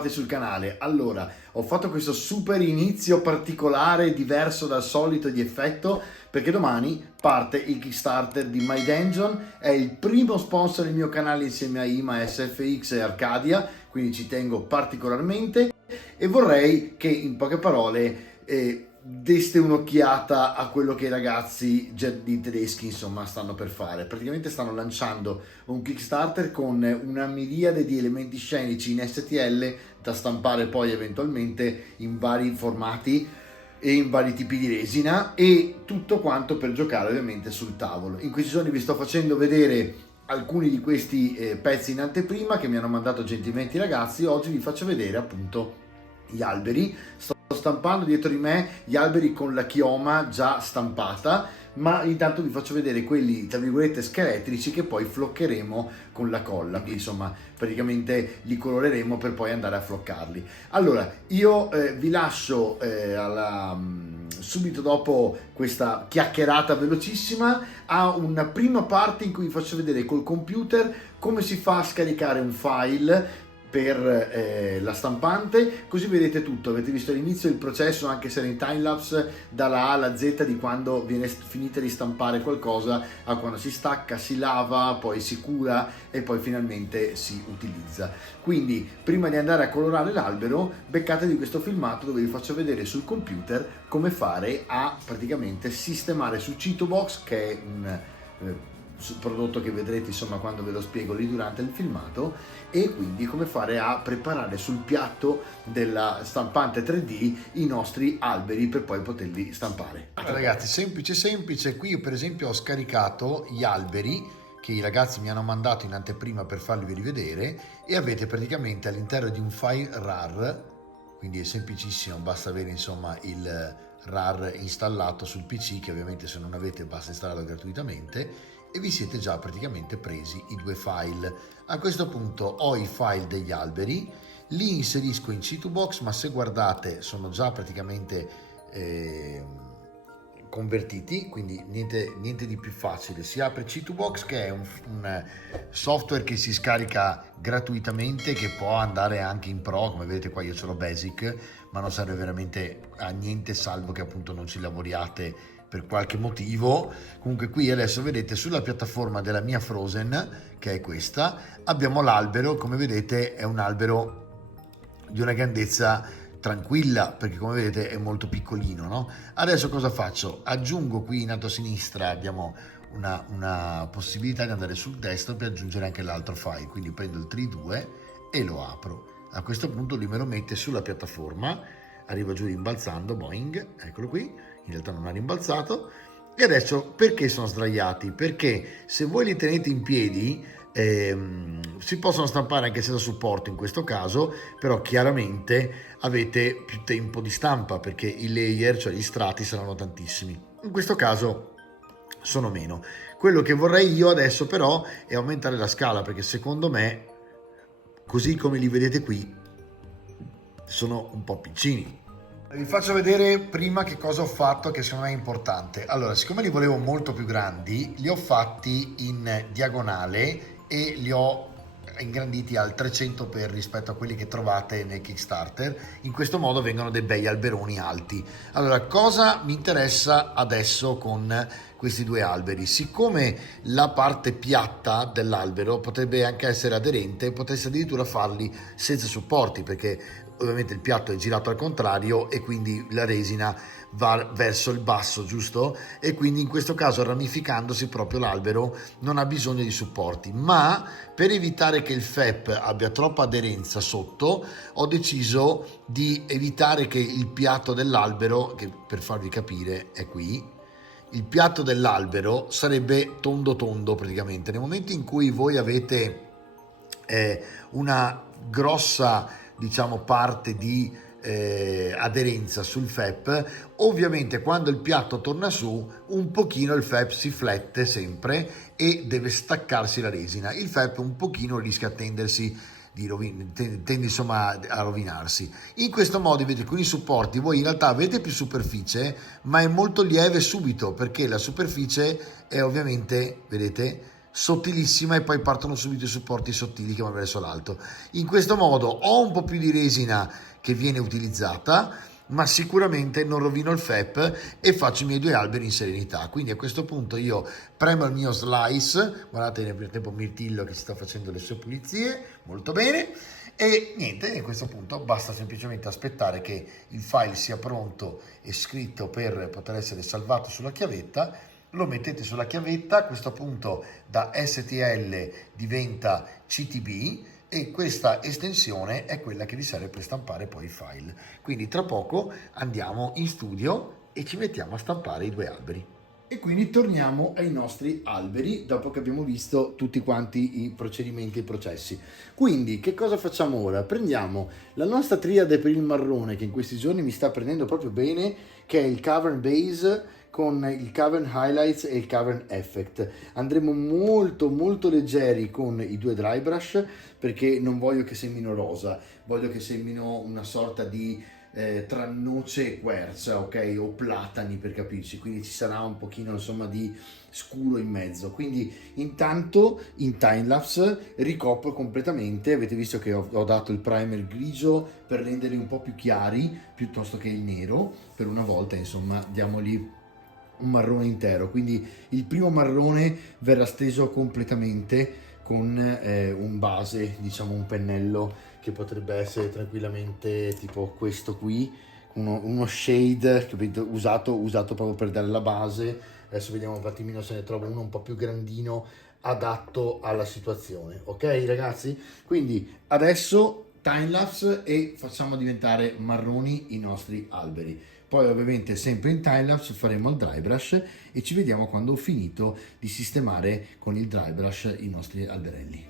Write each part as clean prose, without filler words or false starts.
bentrovati sul canale. Allora, ho fatto questo super inizio particolare, diverso dal solito di effetto, perché domani parte il Kickstarter di My Dungeon, è il primo sponsor del mio canale insieme a IMA, SFX e Arcadia, quindi ci tengo particolarmente e vorrei che in poche parole deste un'occhiata a quello che i ragazzi di tedeschi insomma stanno per fare. Praticamente stanno lanciando un Kickstarter con una miriade di elementi scenici in STL da stampare poi eventualmente in vari formati e in vari tipi di resina, e tutto quanto per giocare ovviamente sul tavolo. In questi giorni vi sto facendo vedere alcuni di questi pezzi in anteprima che mi hanno mandato gentilmente i ragazzi. Oggi vi faccio vedere appunto gli alberi. Sto stampando dietro di me gli alberi con la chioma già stampata, ma intanto vi faccio vedere quelli tra virgolette scheletrici che poi floccheremo con la colla, insomma praticamente li coloreremo per poi andare a floccarli. Allora io vi lascio subito dopo questa chiacchierata velocissima a una prima parte in cui vi faccio vedere col computer come si fa a scaricare un file per la stampante, così vedete tutto. Avete visto all'inizio il processo, anche se era in timelapse, dalla A alla Z di quando viene finita di stampare qualcosa a quando si stacca, si lava, poi si cura e poi finalmente si utilizza. Quindi prima di andare a colorare l'albero, beccatevi questo filmato dove vi faccio vedere sul computer come fare a praticamente sistemare su Chitubox, che è un prodotto che vedrete insomma quando ve lo spiego lì durante il filmato, e quindi come fare a preparare sul piatto della stampante 3D i nostri alberi per poi poterli stampare. Allora, ragazzi, semplice. Qui io per esempio ho scaricato gli alberi che i ragazzi mi hanno mandato in anteprima per farli vedere, e avete praticamente all'interno di un file RAR, quindi è semplicissimo, basta avere insomma il RAR installato sul PC, che ovviamente se non avete basta installarlo gratuitamente, e vi siete già praticamente presi i due file. A questo punto ho i file degli alberi, li inserisco in Chitubox, ma se guardate sono già praticamente convertiti, quindi niente di più facile. Si apre Chitubox, che è un software che si scarica gratuitamente, che può andare anche in pro, come vedete qua io ce l'ho basic, ma non serve veramente a niente salvo che appunto non ci lavoriate per qualche motivo. Comunque qui adesso vedete sulla piattaforma della mia Frozen, che è questa, abbiamo l'albero. Come vedete è un albero di una grandezza tranquilla, perché come vedete è molto piccolino, no? Adesso cosa faccio? Aggiungo qui in alto a sinistra, abbiamo una possibilità di andare sul desktop e aggiungere anche l'altro file, quindi prendo il 3D e lo apro. A questo punto lui me lo mette sulla piattaforma, arriva giù rimbalzando, boing, eccolo qui, in realtà non ha rimbalzato. E adesso perché sono sdraiati? Perché se voi li tenete in piedi si possono stampare anche senza supporto in questo caso, però chiaramente avete più tempo di stampa perché i layer, cioè gli strati, saranno tantissimi. In questo caso sono meno. Quello che vorrei io adesso però è aumentare la scala, perché secondo me, così come li vedete qui, sono un po' piccini. Vi faccio vedere prima che cosa ho fatto, che secondo me è importante. Allora, siccome li volevo molto più grandi, li ho fatti in diagonale e li ho ingranditi al 300x rispetto a quelli che trovate nel Kickstarter. In questo modo vengono dei bei alberoni alti. Allora, cosa mi interessa adesso con questi due alberi? Siccome la parte piatta dell'albero potrebbe anche essere aderente, potreste addirittura farli senza supporti, perché ovviamente il piatto è girato al contrario e quindi la resina va verso il basso, giusto? E quindi in questo caso, ramificandosi proprio l'albero, non ha bisogno di supporti. Ma per evitare che il FEP abbia troppa aderenza sotto, ho deciso di evitare che il piatto dell'albero, che per farvi capire è qui, il piatto dell'albero sarebbe tondo praticamente. Nel momento in cui voi avete una grossa, diciamo, parte di aderenza sul FEP, ovviamente quando il piatto torna su un pochino il FEP si flette sempre e deve staccarsi la resina. Il FEP un pochino rischia a tendersi tende insomma a rovinarsi. In questo modo vedete con i supporti voi in realtà avete più superficie, ma è molto lieve subito, perché la superficie è ovviamente, vedete, sottilissima e poi partono subito i supporti sottili che vanno verso l'alto. In questo modo ho un po' più di resina che viene utilizzata, ma sicuramente non rovino il FEP e faccio i miei 2 alberi in serenità. Quindi a questo punto io premo il mio slice, guardate nel frattempo Mirtillo che si sta facendo le sue pulizie, molto bene, e niente, a questo punto basta semplicemente aspettare che il file sia pronto e scritto per poter essere salvato sulla chiavetta. Lo mettete sulla chiavetta, a questo punto da STL diventa CTB e questa estensione è quella che vi serve per stampare poi i file. Quindi tra poco andiamo in studio e ci mettiamo a stampare i 2 alberi. E quindi torniamo ai nostri alberi dopo che abbiamo visto tutti quanti i procedimenti e i processi. Quindi che cosa facciamo ora? Prendiamo la nostra triade per il marrone che in questi giorni mi sta prendendo proprio bene, che è il Cavern Base con il Cavern Highlights e il Cavern Effect. Andremo molto leggeri con i 2 dry brush perché non voglio che semino rosa, voglio che semino una sorta di tra noce e quercia, ok, o platani per capirci, quindi ci sarà un pochino insomma di scuro in mezzo. Quindi intanto in timelapse ricopro completamente, avete visto che ho dato il primer grigio per renderli un po' più chiari piuttosto che il nero, per una volta insomma diamogli un marrone intero. Quindi il primo marrone verrà steso completamente con un base, diciamo un pennello che potrebbe essere tranquillamente tipo questo qui, uno shade usato proprio per dare la base. Adesso vediamo un attimino se ne trovo uno un po' più grandino adatto alla situazione, ok ragazzi? Quindi adesso timelapse e facciamo diventare marroni i nostri alberi. Poi ovviamente sempre in timelapse faremo il dry brush e ci vediamo quando ho finito di sistemare con il dry brush i nostri alberelli.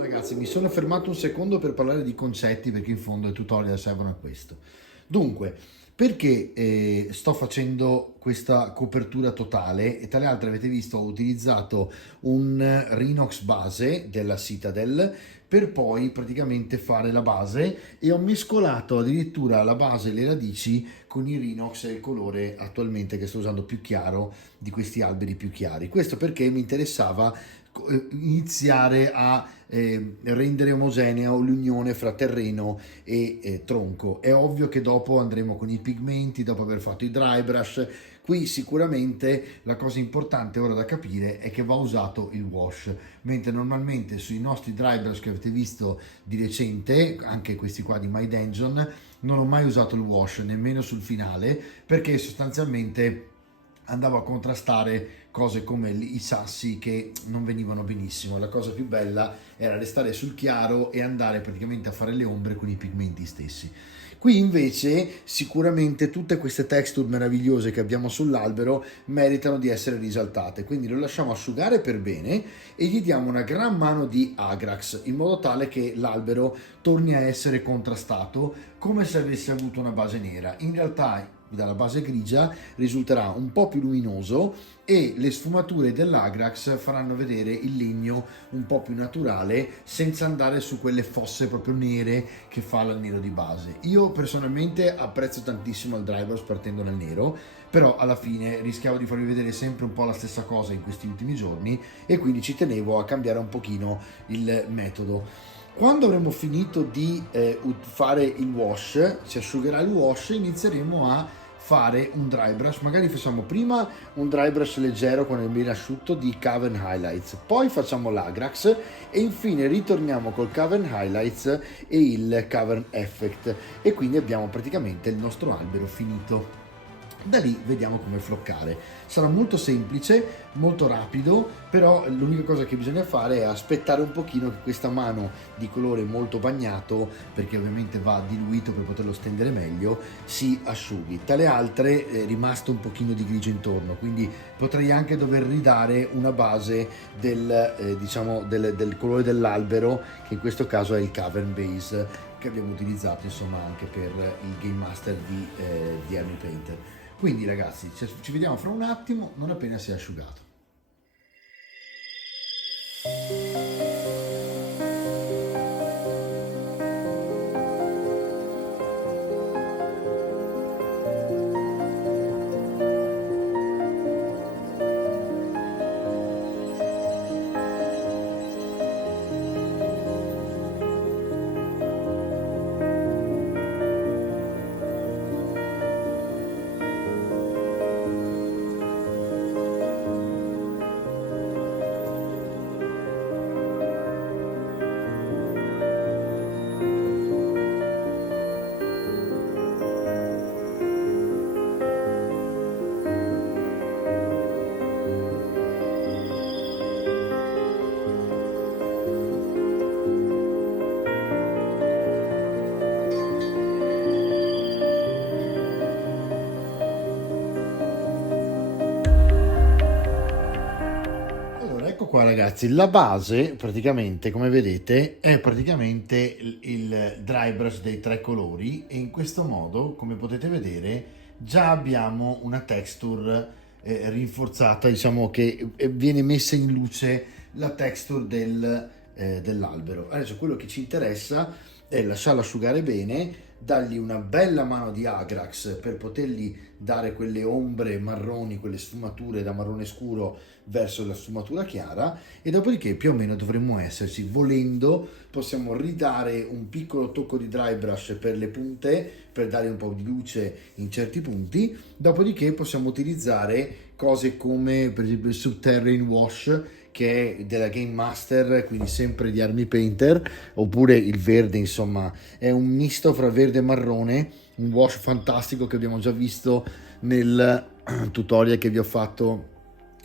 Ragazzi, mi sono fermato un secondo per parlare di concetti perché in fondo i tutorial servono a questo. Dunque, perché sto facendo questa copertura totale? E tra le altre avete visto ho utilizzato un Rhinox base della Citadel per poi praticamente fare la base e ho mescolato addirittura la base e le radici con il Rhinox e il colore attualmente che sto usando più chiaro di questi alberi più chiari. Questo perché mi interessava iniziare a rendere omogenea l'unione fra terreno e tronco. È ovvio che dopo andremo con i pigmenti, dopo aver fatto i dry brush. Qui sicuramente la cosa importante ora da capire è che va usato il wash, mentre normalmente sui nostri dry brush che avete visto di recente, anche questi qua di My Dungeon, non ho mai usato il wash, nemmeno sul finale, perché sostanzialmente andavo a contrastare cose come i sassi che non venivano benissimo. La cosa più bella era restare sul chiaro e andare praticamente a fare le ombre con i pigmenti stessi. Qui invece sicuramente tutte queste texture meravigliose che abbiamo sull'albero meritano di essere risaltate, quindi lo lasciamo asciugare per bene e gli diamo una gran mano di Agrax in modo tale che l'albero torni a essere contrastato come se avesse avuto una base nera. In realtà dalla base grigia risulterà un po' più luminoso e le sfumature dell'Agrax faranno vedere il legno un po' più naturale senza andare su quelle fosse proprio nere che fa il nero di base. Io personalmente apprezzo tantissimo il dry brush partendo dal nero, però alla fine rischiavo di farvi vedere sempre un po' la stessa cosa in questi ultimi giorni e quindi ci tenevo a cambiare un pochino il metodo. Quando avremo finito di fare il wash, si asciugherà il wash, inizieremo a fare un dry brush. Magari facciamo prima un dry brush leggero con il bene asciutto di Cavern Highlights, poi facciamo l'Agrax e infine ritorniamo col Cavern Highlights e il Cavern Effect e quindi abbiamo praticamente il nostro albero finito. Da lì vediamo come floccare. Sarà molto semplice, molto rapido, però l'unica cosa che bisogna fare è aspettare un pochino che questa mano di colore molto bagnato, perché ovviamente va diluito per poterlo stendere meglio, si asciughi. Tra le altre è rimasto un pochino di grigio intorno, quindi potrei anche dover ridare una base del colore dell'albero, che in questo caso è il Cavern Base che abbiamo utilizzato insomma anche per il Game Master di Army Painter. Quindi ragazzi ci vediamo fra un attimo non appena si è asciugato. Qua ragazzi, la base praticamente come vedete è praticamente il dry brush dei tre colori e in questo modo come potete vedere già abbiamo una texture rinforzata, diciamo che viene messa in luce la texture dell'albero. Adesso quello che ci interessa è lasciarlo asciugare bene, dargli una bella mano di Agrax per potergli dare quelle ombre marroni, quelle sfumature da marrone scuro verso la sfumatura chiara e dopodiché più o meno dovremmo esserci. Volendo possiamo ridare un piccolo tocco di dry brush per le punte per dare un po' di luce in certi punti, dopodiché possiamo utilizzare cose come per esempio il Subterranean Wash che è della Game Master, quindi sempre di Army Painter, oppure il verde, insomma è un misto fra verde e marrone, un wash fantastico che abbiamo già visto nel tutorial che vi ho fatto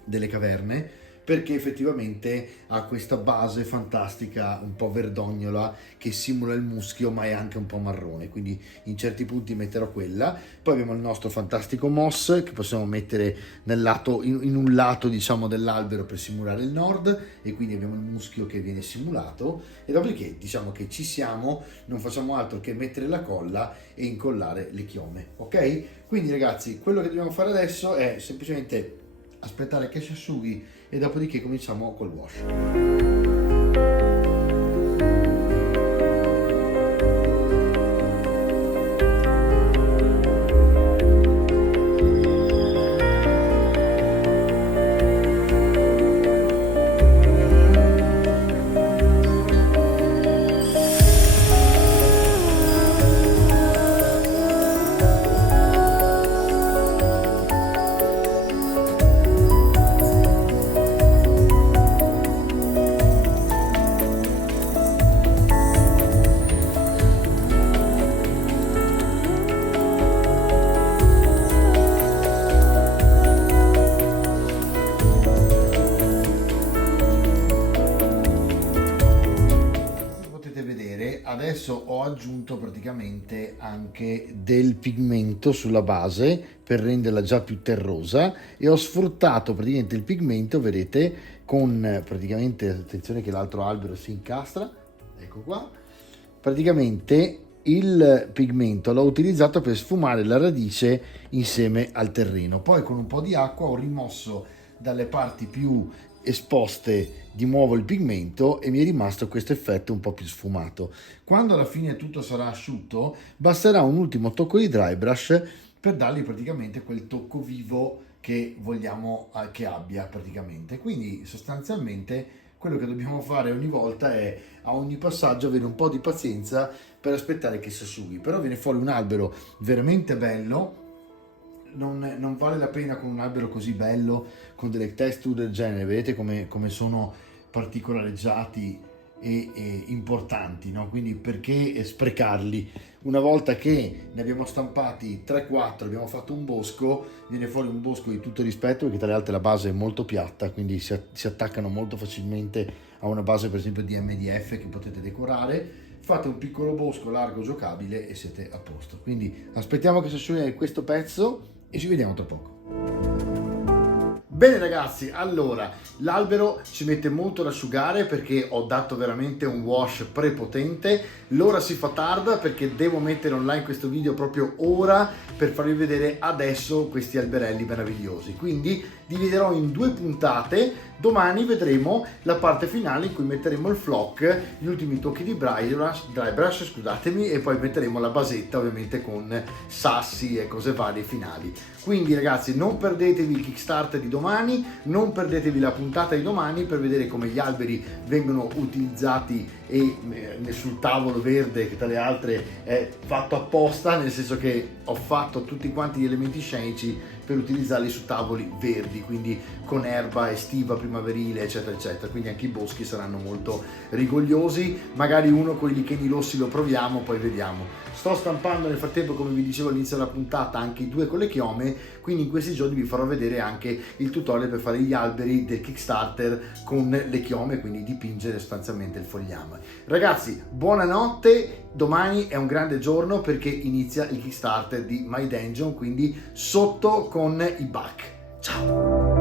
delle caverne, perché effettivamente ha questa base fantastica un po' verdognola che simula il muschio ma è anche un po' marrone, quindi in certi punti metterò quella. Poi abbiamo il nostro fantastico moss che possiamo mettere nel lato, in un lato diciamo dell'albero per simulare il nord e quindi abbiamo il muschio che viene simulato e dopodiché diciamo che ci siamo, non facciamo altro che mettere la colla e incollare le chiome, ok? Quindi ragazzi quello che dobbiamo fare adesso è semplicemente aspettare che si asciughi e dopodiché cominciamo col wash. aggiunto praticamente anche del pigmento sulla base per renderla già più terrosa e ho sfruttato praticamente il pigmento, vedete, con praticamente, attenzione che l'altro albero si incastra, ecco qua, praticamente il pigmento l'ho utilizzato per sfumare la radice insieme al terreno. Poi con un po' di acqua ho rimosso dalle parti più esposte di nuovo il pigmento e mi è rimasto questo effetto un po' più sfumato. Quando alla fine tutto sarà asciutto, basterà un ultimo tocco di dry brush per dargli praticamente quel tocco vivo che vogliamo che abbia praticamente. Quindi sostanzialmente quello che dobbiamo fare ogni volta è a ogni passaggio avere un po' di pazienza per aspettare che si asciughi, però viene fuori un albero veramente bello. Non vale la pena con un albero così bello, con delle texture del genere, vedete come sono particolareggiati e importanti, no? Quindi perché sprecarli? Una volta che ne abbiamo stampati 3-4, abbiamo fatto un bosco, viene fuori un bosco di tutto rispetto, perché tra le altre la base è molto piatta, quindi si attaccano molto facilmente a una base per esempio di MDF che potete decorare. Fate un piccolo bosco largo giocabile e siete a posto. Quindi aspettiamo che si asciughi questo pezzo e ci vediamo tra poco. Bene ragazzi, allora l'albero ci mette molto ad asciugare perché ho dato veramente un wash prepotente. L'ora si fa tarda perché devo mettere online questo video proprio ora per farvi vedere adesso questi alberelli meravigliosi. Quindi dividerò in 2 puntate. Domani vedremo la parte finale in cui metteremo il flock, gli ultimi tocchi di dry brush, scusatemi, e poi metteremo la basetta ovviamente con sassi e cose varie finali. Quindi ragazzi, non perdetevi il Kickstarter di domani, non perdetevi la puntata di domani per vedere come gli alberi vengono utilizzati e sul tavolo verde che tra le altre è fatto apposta, nel senso che ho fatto tutti quanti gli elementi scenici per utilizzarli su tavoli verdi, quindi con erba estiva, primaverile, eccetera eccetera. Quindi anche i boschi saranno molto rigogliosi. Magari uno con i licheni rossi lo proviamo, poi vediamo. Sto stampando nel frattempo, come vi dicevo all'inizio della puntata, anche i 2 con le chiome, quindi in questi giorni vi farò vedere anche il tutorial per fare gli alberi del Kickstarter con le chiome, quindi dipingere sostanzialmente il fogliame. Ragazzi, buonanotte, domani è un grande giorno perché inizia il Kickstarter di My Dungeon, quindi sotto con i back. Ciao!